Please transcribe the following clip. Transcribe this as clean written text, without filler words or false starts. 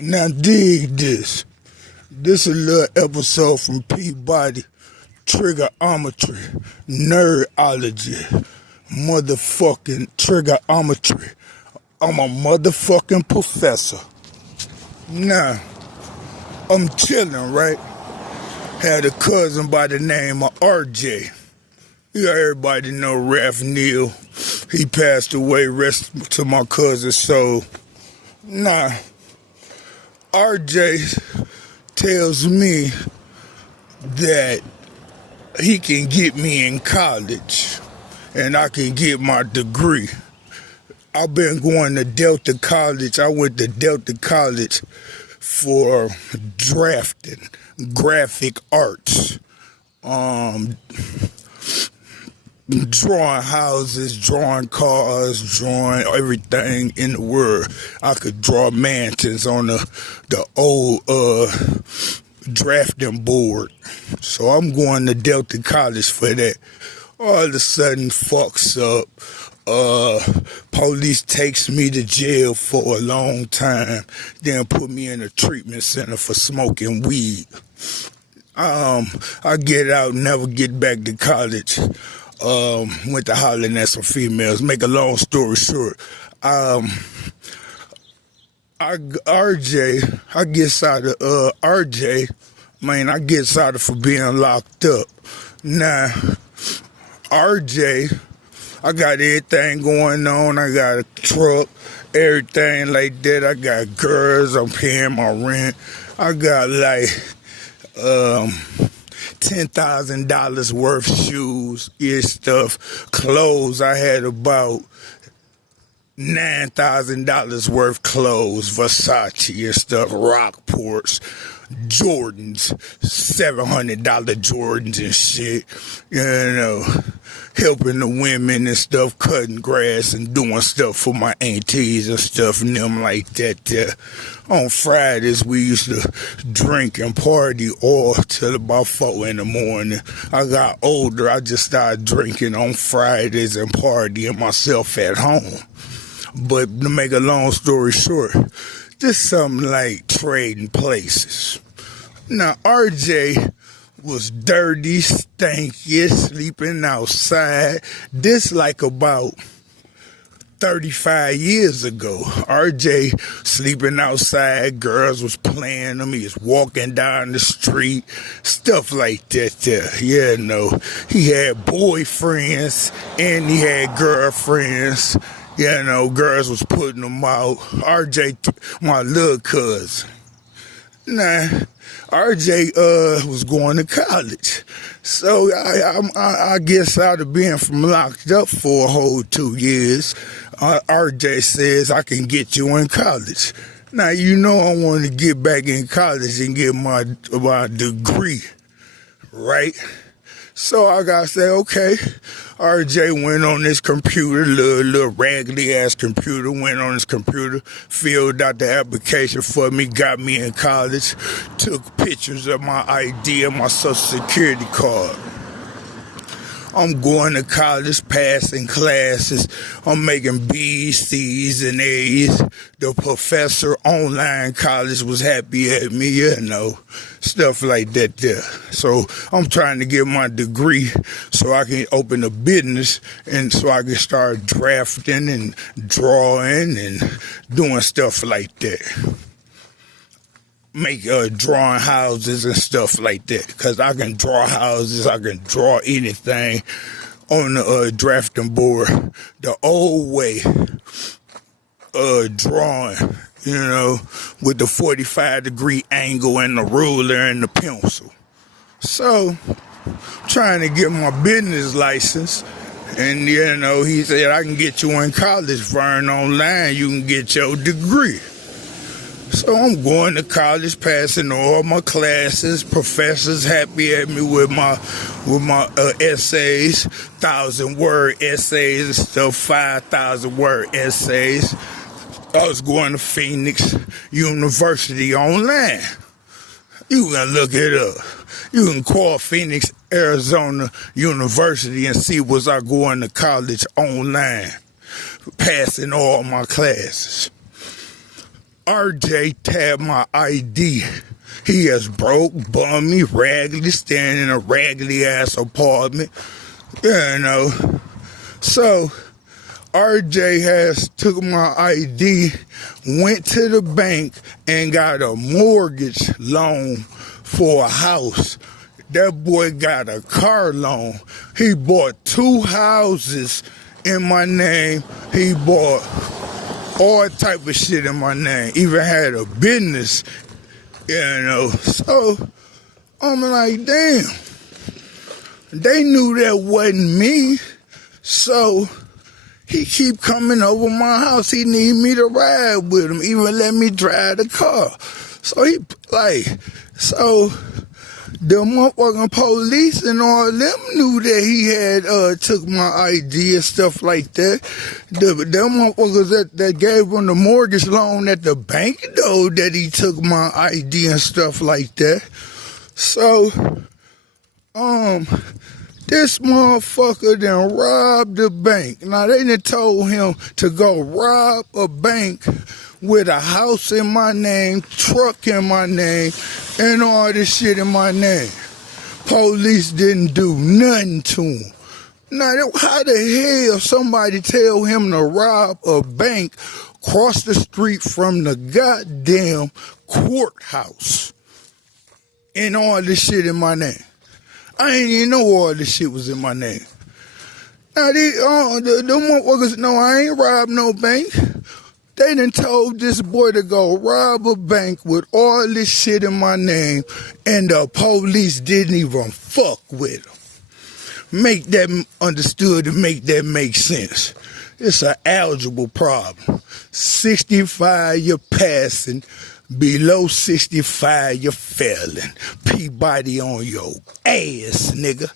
Now dig this. This is a little episode from Peabody, Triggerometry, Nerdology, motherfucking Triggerometry. I'm a motherfucking professor. Now, I'm chilling, right? Had a cousin by the name of RJ. Yeah, everybody know Ralph Neal. He passed away, rest to my cousin's soul. Nah, RJ tells me that he can get me in college and I can get my degree. I've been going to Delta College. I went to Delta College for drafting, graphic arts, drawing houses, drawing cars, drawing everything in the world. I could draw mansions on the old drafting board. So I'm going to Delta College for that. All of a sudden, fucks up. Police takes me to jail for a long time, then put me in a treatment center for smoking weed. I get out, never get back to college. Went to hollering at some females. Make a long story short, RJ, I gets out of RJ, man, I gets out of for being locked up. Now, RJ, I got everything going on. I got a truck, everything like that. I got girls. I'm paying my rent. I got like $10,000 worth shoes, stuff, clothes. I had about $9,000 worth clothes, Versace and stuff, Rockports, Jordans, $700 Jordans and shit, you know, helping the women and stuff, cutting grass and doing stuff for my aunties and stuff and them like that. On Fridays, we used to drink and party all till about 4 in the morning. I got older, I just started drinking on Fridays and partying myself at home. But to make a long story short, just something like trading places. Now, RJ was dirty, stanky, sleeping outside. This like about 35 years ago. RJ sleeping outside, girls was playing him, he was walking down the street, stuff like that. Yeah, no. He had boyfriends and he had girlfriends. You know, girls was putting them out. RJ, my little cousin. Nah, RJ was going to college. So I guess out of being from locked up for a whole 2 years, RJ says I can get you in college. Now, you know I want to get back in college and get my degree, right? So I got to say, okay. RJ went on his computer, little raggedy-ass computer, went on his computer, filled out the application for me, got me in college, took pictures of my ID and my social security card. I'm going to college, passing classes. I'm making B's, C's, and A's. The professor online college was happy at me, you know, stuff like that there. So I'm trying to get my degree so I can open a business and so I can start drafting and drawing and doing stuff like that. Make drawing houses and stuff like that, because I can draw houses, I can draw anything on the drafting board the old way, drawing, you know, with the 45-degree angle and the ruler and the pencil. So trying to get my business license, and you know, he said I can get you in college, Vern, online, you can get your degree. So I'm going to college, passing all my classes. Professors happy at me with my essays, 1,000-word essays and stuff, 5,000-word essays. I was going to Phoenix University online. You can look it up. You can call Phoenix, Arizona University and see was I going to college online, passing all my classes. RJ tabbed my ID. He is broke, bummy, raggedy, staying in a raggedy ass apartment. You know. So RJ has took my ID, went to the bank, and got a mortgage loan for a house. That boy got a car loan. He bought 2 houses in my name. He bought all type of shit in my name. Even had a business, you know. So I'm like, damn. They knew that wasn't me. So he keep coming over my house. He need me to ride with him, even let me drive the car. So the motherfucking police and all them knew that he had took my ID and stuff like that. Them motherfuckers that gave him the mortgage loan at the bank know that he took my ID and stuff like that. So, this motherfucker done robbed the bank. Now, they done told him to go rob a bank with a house in my name, truck in my name, and all this shit in my name. Police didn't do nothing to him. Now, how the hell somebody tell him to rob a bank across the street from the goddamn courthouse and all this shit in my name? I ain't even know all this shit was in my name. Now, the motherfuckers know I ain't robbed no bank. They done told this boy to go rob a bank with all this shit in my name, and the police didn't even fuck with him. Make that understood and make that make sense. It's an algebra problem. 65, you're passing. Below 65, you're failing. Peabody on your ass, nigga.